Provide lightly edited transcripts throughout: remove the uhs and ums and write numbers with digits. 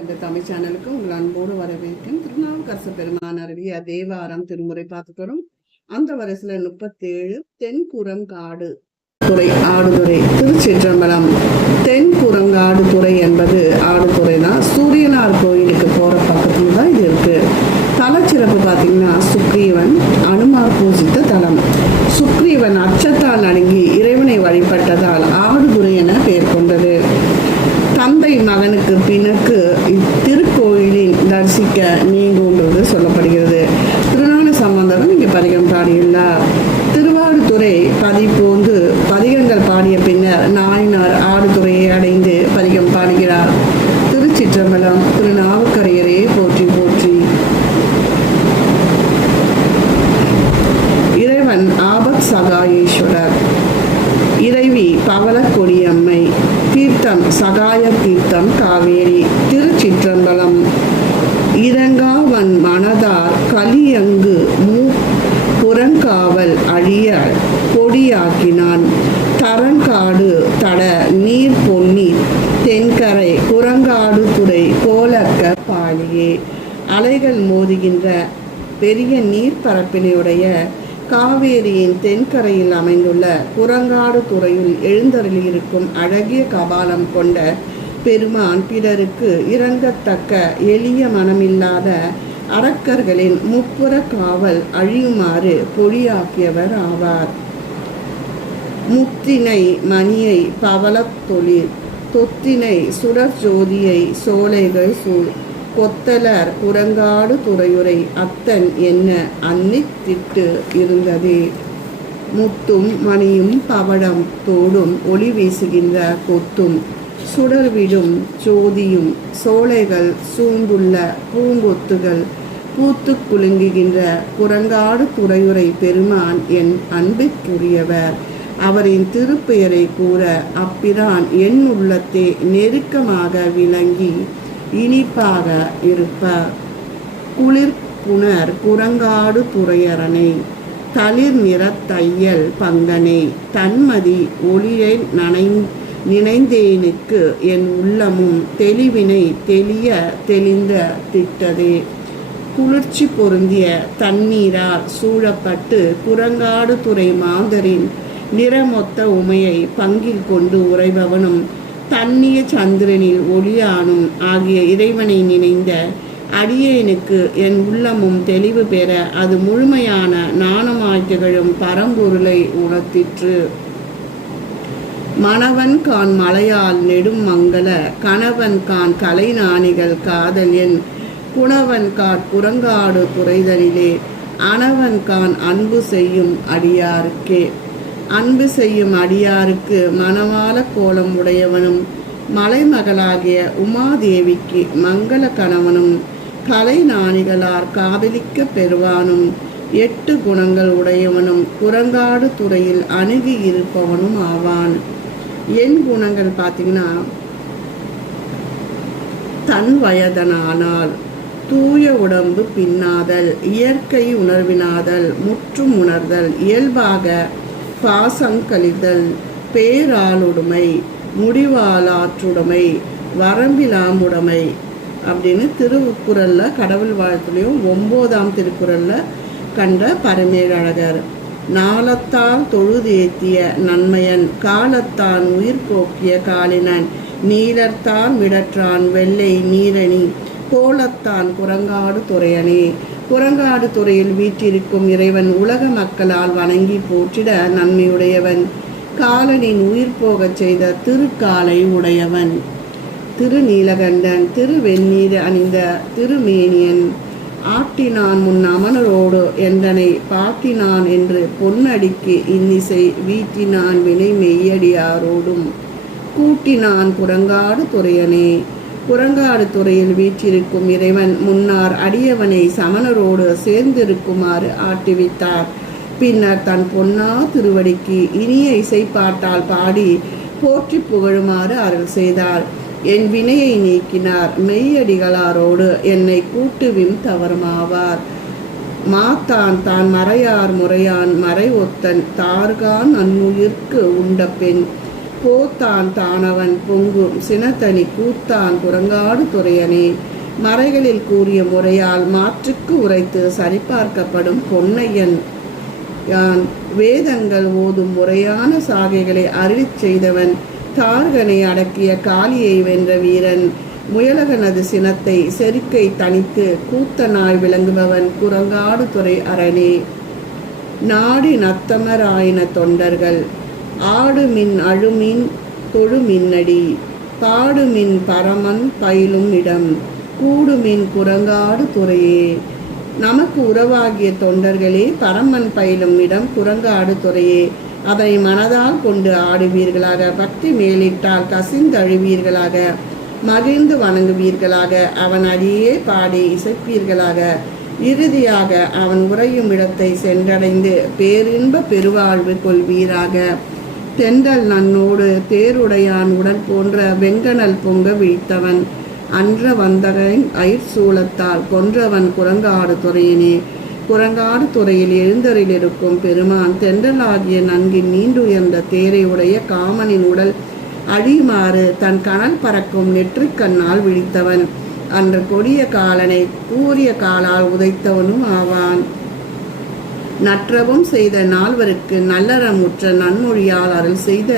அந்த தமிழ் சேனலுக்கு உங்கள் அன்போடு வரவேற்கும். திருநாவுக்கரசு பெருமான் அருளிய தேவாரம் திருமுறை பார்த்துட்டு வரும். அந்த வரிசையில் 37 தென்குரங்காடு துறை ஆடுதுறை திருச்சிற்றம்பலம். தென்குரங்காடு துறை என்பது ஆடுதுறை தான். சூரியனார் கோயிலுக்கு போற பக்கத்துல தான் இது இருக்கு. தலச்சிறப்பு பார்த்தீங்கன்னா சுக்ரீவன் அனுமார் பூஜித்த தலம். சுக்ரீவன் அச்சத்தால் அடங்கி இறைவனை வழிபட்டதால் ஆடுதுறை என பெயர் கொண்டது. தந்தை மகனுக்கு பிணக்கு இத்திருக்கோயிலில் தரிசிக்க நீங்குன்றது சொல்லப்படுகிறது. திருநான சம்பந்தரும் இங்கே பதிகம் பாடியுள்ளார். திருவாடுதுறை பதிப்போந்து பதிகங்கள் பாடிய பின்னர் நாயனார் ஆடுதுறையை அடைந்து பதிகம் பாடுகிறார். திருச்சிற்றம்பலம். திருநாவுக்கரையரே போற்றி போற்றி. இறைவன் ஆபத் சகாயேஸ்வரர். இறைவி பவள கொடியம்மை. தீர்த்தம் சகாய தீர்த்தம் காவேரி. திருச்சிற்றம்பலம். இரங்காவன் மனதார் கலியங்கு புறங்காவல் அழிய பொடியாக்கினான். தரங்காடு தட நீர் பொன்னி தென்கரை குரங்காடு துறை கோலக்க பாலியே. அலைகள் மோதுகின்ற பெரிய நீர்ப்பரப்பினையுடைய காவேரியின் தென்கரையில் அமைந்துள்ள குரங்காடு துறையில் எழுந்தருளியிருக்கும் அழகிய கபாலம் கொண்ட பெருமான் பிறருக்கு இறங்கத்தக்க எளிய மனமில்லாத அரக்கர்களின் முப்புற காவல் அழியுமாறு பொடியாக்கியவர் ஆவார். முத்தினை மணியை பவளத் தொழில் தொத்தினை சுடர் ஜோதியை சோலைகள் சூழ் கொத்தலர் குரங்காடு துறையுரை அத்தன் என்ன அன்னித்திட்டு இருந்ததே. முத்தும் மணியும் பவளம் தோடும் ஒளி வீசுகின்ற கொத்தும் சுடர்விடும் ஜோதியும் சோலைகள் சூழ்ந்துள்ள பூங்கொத்துகள் பூத்து குலுங்குகின்ற குரங்காடு துறையுரை பெருமான் என் அன்பிற்குரியவர். அவரின் திருப்பெயரை கூற அப்பிரான் என் உள்ளத்தே நெருக்கமாக விளங்கி இனிப்பாக இருப்பார். குளிர் புனர் குரங்காடு துறையரனை தளிர் நிற தையல் பங்கனை தன்மதி ஒளியை நினைந்தேனுக்கு என் உள்ளமும் தெளிவினை தெளிய தெளிந்த திட்டதே. குளிர்ச்சி பொருந்திய தண்ணீரால் சூழப்பட்டு குரங்காடு துறை மாந்தரின் நிறமொத்த உமையை பங்கில் கொண்டு உறைபவனும் தன்னிய சந்திரனில் ஒளியானும் ஆகிய இறைவனை நினைந்த அடியேனுக்கு என் உள்ளமும் தெளிவு பெற அது முழுமையான நாணமாய் திகழும் பரம்பொருளை உணர்த்திற்று. மணவன் கான் மலையால் நெடும் மங்கள கணவன் கான் கலை நாணிகள் காதல் என் குணவன் காட் குரங்காடு துறைதலிலே அணவன் கான் அன்பு செய்யும் அடியாருக்கே. அன்பு செய்யும் அடியாருக்கு மணவாள கோலம் உடையவனும் மலைமகளாகிய உமாதேவிக்கு மங்கள கணவனும் கலை நாணிகளார் காதலிக்க பெறுவானும் 8 குணங்கள் உடையவனும் குரங்காடு துறையில் அணுகி இருப்பவனும் ஆவான். என் குணங்கள் பார்த்தீங்கன்னா தன் வயதனானால் தூய உடம்பு பின்னாதல் இயற்கை உணர்வினாதல் முற்றும் உணர்தல் இயல்பாக பாசங்கழிதல் பேராளுடைமை முடிவாளாற்றுடைமை வரம்பிலாமுடைமை அப்படின்னு திருக்குறள்ல கடவுள் வாழ்த்துலையும் 9ஆம் திருக்குறள்ல கண்ட பரமேழழகர். நாளத்தால் தொழுதேத்திய நன்மையன் காலத்தான் உயிர் போக்கிய காலினன் நீலத்தான் விடற்றான் வெள்ளை நீரணி கோலத்தான் குரங்காடு துறையனே. குரங்காடு துறையில் வீற்றிருக்கும் இறைவன் உலக மக்களால் வணங்கி போற்றிட நன்மையுடையவன். காலனின் உயிர் போகச் செய்த திருக்காலை உடையவன். திருநீலகண்டன் திருவெந்நீர் அணிந்த திருமேனியன் ஆட்டினான் முன் அமனரோடு என்றனை பாட்டினான் என்று பொன்னடிக்கு இன்னிசை வீட்டினான் வினை மெய்யடியாரோடும் கூட்டினான் குரங்காடு துறையனே. குரங்காடு துறையில் வீற்றிருக்கும் இறைவன் முன்னார் அடியவனை சமணரோடு சேர்ந்திருக்குமாறு ஆட்டிவித்தார். பின்னர் தன் பொன்னா திருவடிக்கு இனிய இசைப்பாட்டால் பாடி போற்றி புகழுமாறு அருள் செய்தார். என் வினையை நீக்கினார். மெய்யடிகளாரோடு என்னை கூட்டுவின் தவறுமாவார். மாத்தான் தான் மறையார் முறையான் மறை ஒத்தன் தார்கான் அன்னுயிர்க்கு உண்ட பெண் போத்தான் தானவன் பொங்கும் சினத்தனி கூத்தான் குரங்காடு துறையனே. மறைகளில் கூறிய முறையால் மாற்றுக்கு உரைத்து சரிபார்க்கப்படும் பொன்னையன் யான். வேதங்கள் ஓதும் முறையான சாகைகளை அருளிச் செய்தவன். தார்கனை அடக்கிய காளியை வென்ற வீரன். முயலகனது சினத்தை செருக்கை தனித்து கூத்தனாய் விளங்குபவன் குரங்காடு துறை அரணே. நாடி நத்தமராயின தொண்டர்கள் ஆடுமின் அழுமின் தொழுமின்னடி. பாடுமின் பரமன் பயிலும் இடம் கூடுமின் குரங்காடு துறையே. நமக்கு உறவாகிய தொண்டர்களே, பரமன் பயிலும் இடம் குரங்காடு துறையே. அதை மனதால் கொண்டு ஆடுவீர்களாக, பக்தி மேலிட்டால் கசிந்தழுவீர்களாக, மகிழ்ந்து வணங்குவீர்களாக, அவன் அடியே பாடி இசைப்பீர்களாக. இறுதியாக அவன் உறையும் இடத்தை சென்றடைந்து பேரின்ப பெருவாழ்வு கொள்வீராக. தென்றல் நன்னோடு தேருடையான் உடல் போன்ற வெங்கனல் பொங்க விழித்தவன். அன்ற வந்தகன் அயிர் சூலத்தால் கொன்றவன் குரங்காடு துறையினே. குரங்காடு துறையில் எழுந்தரில் இருக்கும் பெருமான் தென்றலாகிய நன்கு நீண்டுயர்ந்த தேரை உடைய காமனின் உடல் அழியுமாறு தன் கனல் பறக்கும் நெற்றிக்கண்ணால் விழித்தவன். அன்று கொடிய காலனை கூறிய காலால் உதைத்தவனும் ஆவான். நற்றவும் செய்த நால்வருக்கு நல்லறமுற்ற நன்மொழியால் அருள் செய்த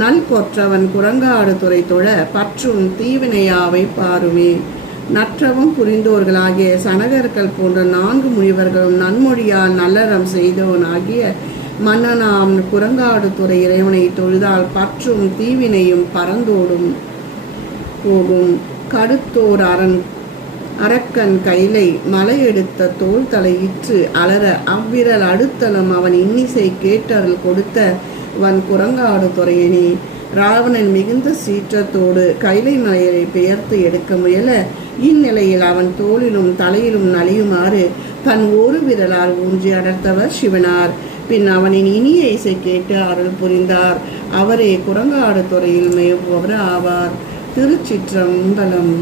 நல் கொற்றவன் குரங்காடு துறை தொழ பற்றும் தீவினையாவை பாருமே. நற்றவும் புரிந்தோர்களாகிய சனகர்கள் போன்ற 4 முனிவர்களும் நன்மொழியால் நல்லறம் செய்தவனாகிய மன்னனாம் குரங்காடு துறை இறைவனை தொழுதால் பற்றும் தீவினையும் பறந்தோடும் போகும். கடுத்தோர் அரக்கன் கைலை மலையெடுத்த தோல் தலையிற்று அலற அவ்விரல் அடுத்தலம் அவன் இன்னிசை கேட்டருள் கொடுத்த வன் குரங்காடு துறையனே. ராவணன் மிகுந்த சீற்றத்தோடு கைலை மலையை பெயர்த்து எடுக்க முயல இந்நிலையில் அவன் தோளிலும் தலையிலும் நலியுமாறு தன் ஒரு விரலால் ஊன்றி அடர்த்தவர் சிவனார். பின் அவனின் இனிய இசை கேட்டு அருள் புரிந்தார். அவரே குரங்காடு துறையில் மேவுபவர் ஆவார். திருச்சிற்றம்பலம்.